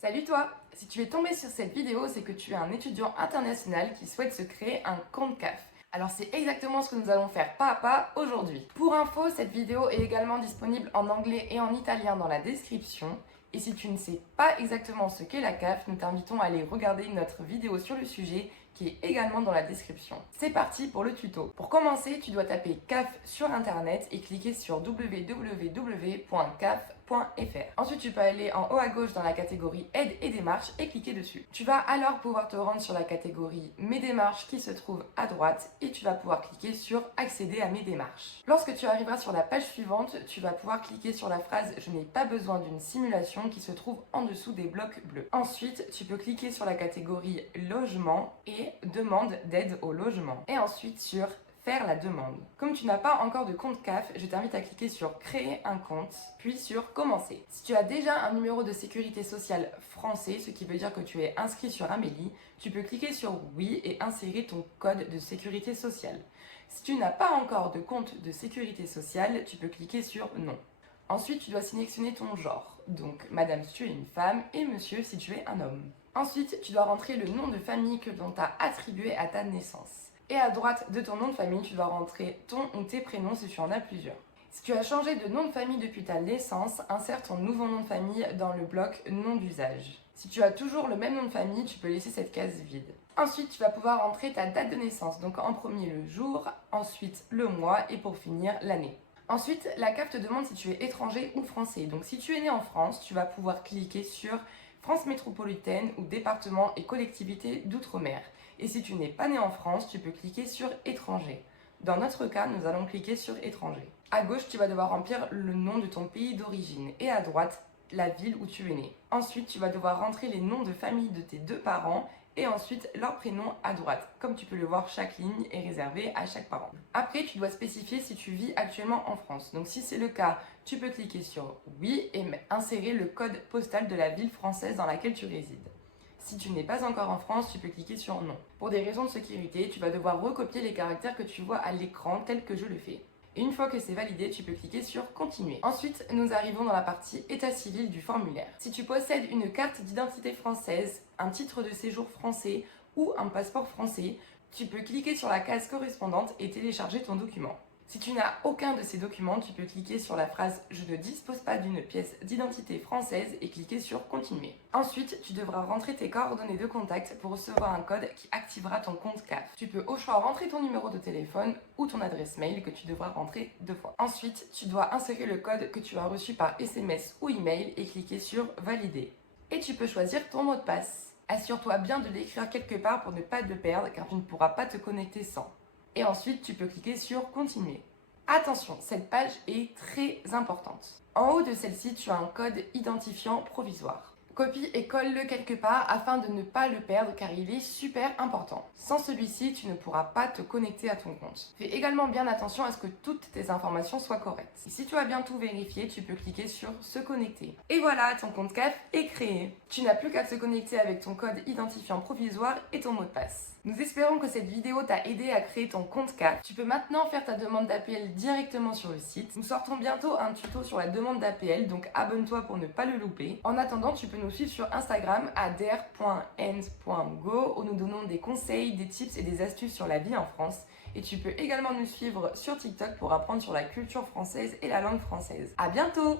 Salut toi! Si tu es tombé sur cette vidéo, c'est que tu es un étudiant international qui souhaite se créer un compte CAF. Alors c'est exactement ce que nous allons faire pas à pas aujourd'hui. Pour info, cette vidéo est également disponible en anglais et en italien dans la description. Et si tu ne sais pas exactement ce qu'est la CAF, nous t'invitons à aller regarder notre vidéo sur le sujet qui est également dans la description. C'est parti pour le tuto. Pour commencer, tu dois taper CAF sur internet et cliquer sur www.caf.fr. Ensuite, tu peux aller en haut à gauche dans la catégorie Aide et démarches et cliquer dessus. Tu vas alors pouvoir te rendre sur la catégorie Mes démarches qui se trouve à droite et tu vas pouvoir cliquer sur Accéder à mes démarches. Lorsque tu arriveras sur la page suivante, tu vas pouvoir cliquer sur la phrase Je n'ai pas besoin d'une simulation qui se trouve en dessous des blocs bleus. Ensuite, tu peux cliquer sur la catégorie Logement et Demande d'aide au logement. Et ensuite sur Faire la demande. Comme tu n'as pas encore de compte CAF, je t'invite à cliquer sur Créer un compte, puis sur Commencer. Si tu as déjà un numéro de sécurité sociale français, ce qui veut dire que tu es inscrit sur Amélie, tu peux cliquer sur Oui et insérer ton code de sécurité sociale. Si tu n'as pas encore de compte de sécurité sociale, tu peux cliquer sur Non. Ensuite, tu dois sélectionner ton genre, donc Madame si tu es une femme et Monsieur si tu es un homme. Ensuite, tu dois rentrer le nom de famille que l'on t'a attribué à ta naissance. Et à droite de ton nom de famille, tu dois rentrer ton ou tes prénoms si tu en as plusieurs. Si tu as changé de nom de famille depuis ta naissance, insère ton nouveau nom de famille dans le bloc nom d'usage. Si tu as toujours le même nom de famille, tu peux laisser cette case vide. Ensuite, tu vas pouvoir rentrer ta date de naissance, donc en premier le jour, ensuite le mois et pour finir l'année. Ensuite, la CAF te demande si tu es étranger ou français. Donc si tu es né en France, tu vas pouvoir cliquer sur France métropolitaine ou département et collectivité d'outre-mer. Et si tu n'es pas né en France, tu peux cliquer sur étranger. Dans notre cas, nous allons cliquer sur étranger. À gauche, tu vas devoir remplir le nom de ton pays d'origine et à droite, la ville où tu es né. Ensuite, tu vas devoir rentrer les noms de famille de tes deux parents et ensuite leur prénom à droite. Comme tu peux le voir, chaque ligne est réservée à chaque parent. Après, tu dois spécifier si tu vis actuellement en France. Donc si c'est le cas, tu peux cliquer sur Oui et insérer le code postal de la ville française dans laquelle tu résides. Si tu n'es pas encore en France, tu peux cliquer sur Non. Pour des raisons de sécurité, tu vas devoir recopier les caractères que tu vois à l'écran tel que je le fais. Et une fois que c'est validé, tu peux cliquer sur Continuer. Ensuite, nous arrivons dans la partie État civil du formulaire. Si tu possèdes une carte d'identité française, un titre de séjour français ou un passeport français, tu peux cliquer sur la case correspondante et télécharger ton document. Si tu n'as aucun de ces documents, tu peux cliquer sur la phrase « Je ne dispose pas d'une pièce d'identité française » et cliquer sur « Continuer ». Ensuite, tu devras rentrer tes coordonnées de contact pour recevoir un code qui activera ton compte CAF. Tu peux au choix rentrer ton numéro de téléphone ou ton adresse mail que tu devras rentrer 2 fois. Ensuite, tu dois insérer le code que tu as reçu par SMS ou email et cliquer sur « Valider ». Et tu peux choisir ton mot de passe. Assure-toi bien de l'écrire quelque part pour ne pas le perdre car tu ne pourras pas te connecter sans. Et ensuite, tu peux cliquer sur Continuer. Attention, cette page est très importante. En haut de celle-ci, tu as un code identifiant provisoire. Copie et colle-le quelque part afin de ne pas le perdre car il est super important. Sans celui-ci, tu ne pourras pas te connecter à ton compte. Fais également bien attention à ce que toutes tes informations soient correctes. Et si tu as bien tout vérifié, tu peux cliquer sur Se connecter. Et voilà, ton compte CAF est créé. Tu n'as plus qu'à te connecter avec ton code identifiant provisoire et ton mot de passe. Nous espérons que cette vidéo t'a aidé à créer ton compte CAF. Tu peux maintenant faire ta demande d'APL directement sur le site. Nous sortons bientôt un tuto sur la demande d'APL, donc abonne-toi pour ne pas le louper. En attendant, tu peux nous suivre sur Instagram à der.end.go où nous donnons des conseils, des tips et des astuces sur la vie en France. Et tu peux également nous suivre sur TikTok pour apprendre sur la culture française et la langue française. À bientôt!